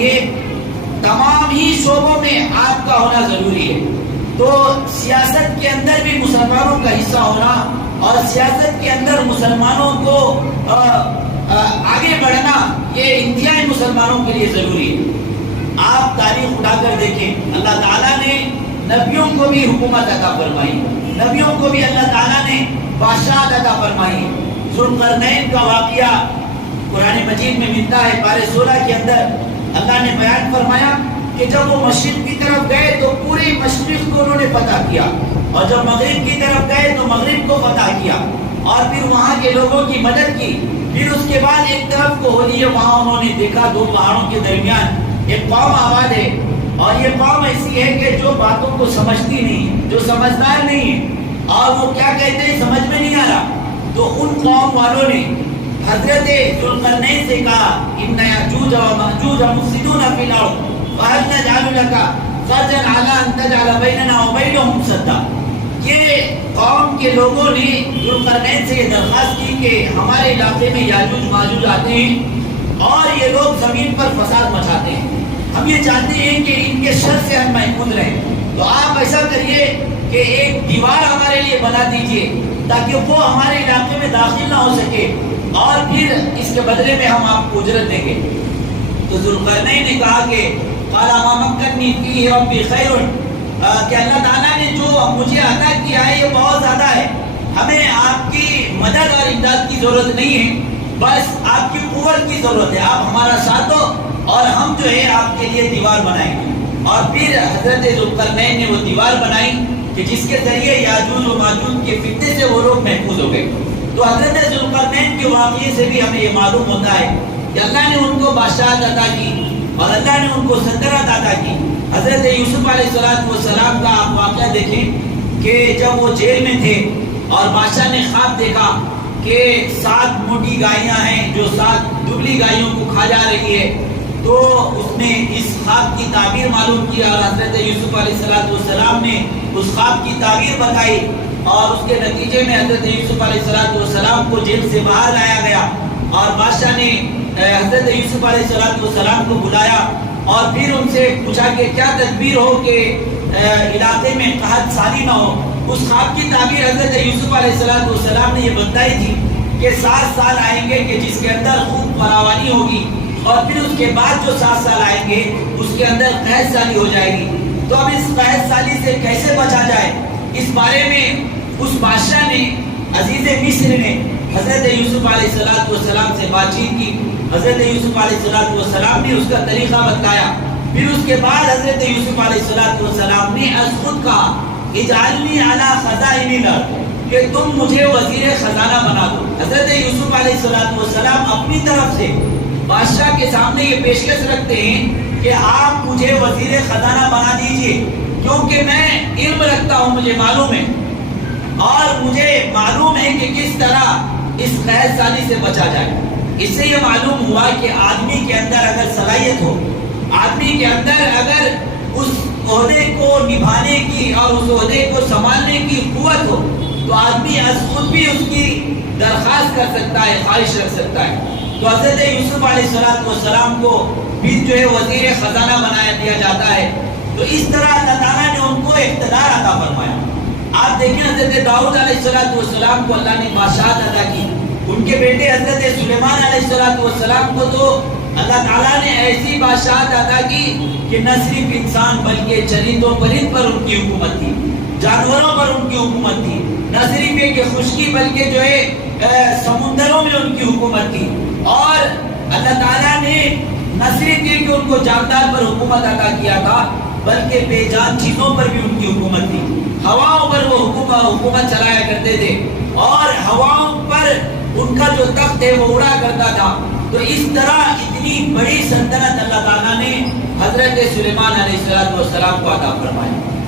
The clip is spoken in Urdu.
لیے تمام ہی شعبوں میں آپ کا ہونا ضروری ہے۔ تو سیاست کے اندر بھی مسلمانوں کا حصہ ہونا اور سیاست کے اندر مسلمانوں کو آگے بڑھنا یہ انتہائی مسلمانوں کے لیے ضروری ہے۔ آپ تاریخ اٹھا کر دیکھیں، اللہ تعالیٰ نے نبیوں کو بھی حکومت عطا فرمائی، نبیوں کو بھی اللہ تعالیٰ نے بادشاہت عطا فرمائی۔ ذوالقرنین کا واقعہ قرآن مجید میں ملتا ہے، پارہ 16 کے اندر اللہ نے بیان فرمایا کہ جب وہ مشرق کی طرف گئے تو پورے مشرق کو انہوں نے فتح کیا، اور جب مغرب کی طرف گئے تو مغرب کو فتح کیا، اور پھر وہاں کے لوگوں کی مدد کی۔ پھر اس کے بعد ایک طرف کو ہو لیے، وہاں انہوں نے دیکھا دو پہاڑوں کے درمیان ایک قوم آباد ہے، اور یہ قوم ایسی ہے کہ جو باتوں کو سمجھتی نہیں، جو سمجھدار نہیں ہے، اور وہ کیا کہتے ہیں سمجھ میں نہیں آ رہا۔ تو ان قوم والوں نے حضرت ذوالقرنین سے کہا ان یاجوج و ماجوج مفسدون فی الارض فہل نجعل لک خرجا علی ان تجعل بیننا وبینہم سدا۔ یہ قوم کے لوگوں نے ذوالقرنین سے یہ درخواست کی کہ ہمارے علاقے میں یاجوج ماجوج آتے ہیں اور یہ لوگ زمین پر فساد مچاتے ہیں، ہم یہ چاہتے ہیں کہ ان کے شر سے ہم محفوظ رہیں، تو آپ ایسا کریے کہ ایک دیوار ہمارے لیے بنا دیجئے تاکہ وہ ہمارے علاقے میں داخل نہ ہو سکے، اور پھر اس کے بدلے میں ہم آپ کو اجرت دیں گے۔ تو ذوالقرنین نے کہا کہ قال ما مکنی فیہ ربی خیر، کہ اللہ تعالیٰ نے جو مجھے عطا کیا ہے یہ بہت زیادہ ہے، ہمیں آپ کی مدد اور امداد کی ضرورت نہیں ہے، بس آپ کی قوت کی ضرورت ہے، آپ ہمارا ساتھ دو اور ہم جو ہے آپ کے لیے دیوار بنائیں گے۔ اور پھر حضرت ذوالقرنین نے وہ دیوار بنائی کہ جس کے ذریعے یاجوج و ماجوج کے فتنے سے وہ لوگ محفوظ ہو گئے۔ تو حضرت ذوالقرنین کے واقعے سے بھی ہمیں یہ معلوم ہوتا ہے کہ اللہ نے ان کو بادشاہت عطا کی اور اللہ نے ان کو سلطنت عطا کی۔ حضرت یوسف علیہ السلام کا آپ واقعہ دیکھیں کہ جب وہ جیل میں تھے اور بادشاہ نے خواب دیکھا کہ 7 موٹی گائیاں ہیں جو 7 دبلی گائیوں کو کھا جا رہی ہے، تو اس نے اس خواب کی تعبیر معلوم کیا اور حضرت یوسف علیہ السلام نے اس خواب کی تعبیر بتائی، اور اس کے نتیجے میں حضرت یوسف علیہ السلام کو جیل سے باہر لایا گیا، اور بادشاہ نے حضرت یوسف علیہ السلام کو بلایا اور پھر ان سے پوچھا کہ کیا تدبیر ہو کہ علاقے میں قحط سالی نہ ہو۔ اس خواب کی تعبیر حضرت یوسف علیہ السلام نے یہ بتائی تھی کہ 7 سال آئیں گے کہ جس کے اندر خوب فراوانی ہوگی، اور پھر اس کے بعد جو 7 سال آئیں گے اس کے اندر قحط سالی ہو جائے گی۔ تو اب اس قحط سالی سے کیسے بچا جائے، اس بارے میں اس بادشاہ نے، عزیز مصر نے حضرت یوسف علیہ السلام سے بات چیت کی۔ حضرت یوسف علیہ السلام نے اس کا طریقہ بتایا، پھر اس کے بعد حضرت یوسف علیہ السلام نے از خود کہا اجعلنی علی خزائن الارض، کہ تم مجھے وزیر خزانہ بنا دو۔ حضرت یوسف علیہ السلام اپنی طرف سے بادشاہ کے سامنے یہ پیشکش رکھتے ہیں کہ آپ مجھے وزیر خزانہ بنا دیجئے، کیونکہ میں علم رکھتا ہوں، مجھے معلوم ہے، اور مجھے معلوم ہے کہ کس طرح اس قحط سالی سے بچا جائے۔ اس سے یہ معلوم ہوا کہ آدمی کے اندر اگر صلاحیت ہو، آدمی کے اندر اگر اس عہدے کو نبھانے کی اور اس عہدے کو سنبھالنے کی قوت ہو، تو آدمی از خود بھی اس کی درخواست کر سکتا ہے، خواہش رکھ سکتا ہے۔ تو حضرت یوسف علیہ السلام کو پھر جو ہے وزیر خزانہ بنایا دیا جاتا ہے۔ تو اس طرح اللہ تعالیٰ نے ان کو اقتدار عطا فرمایا۔ آپ دیکھیں حضرت داؤد علیہ السلام کو اللہ نے بادشاہت عطا کی، ان کے بیٹے حضرت سلیمان علیہ السلام کو تو اللہ تعالیٰ نے ایسی بادشاہت عطا کی کہ نہ صرف انسان بلکہ چرندوں پرند پر ان کی حکومت تھی، جانوروں پر ان کی حکومت تھی، نہ صرف یہ کہ خشکی بلکہ جو ہے سمندروں میں ان کی حکومت تھی، اور اللہ تعالیٰ نے نہ صرف یہ کہ ان کو جاندار پر حکومت عطا کیا تھا بلکہ بے جان چیزوں پر بھی ان کی حکومت تھی۔ ہواؤں پر وہ حکومت چلایا کرتے تھے، اور ہواؤں پر ان کا جو تخت ہے وہ اڑا کرتا تھا۔ تو اس طرح اتنی بڑی سلطنت اللہ تعالیٰ نے حضرت سلیمان علیہ السلام کو عطا فرمائی۔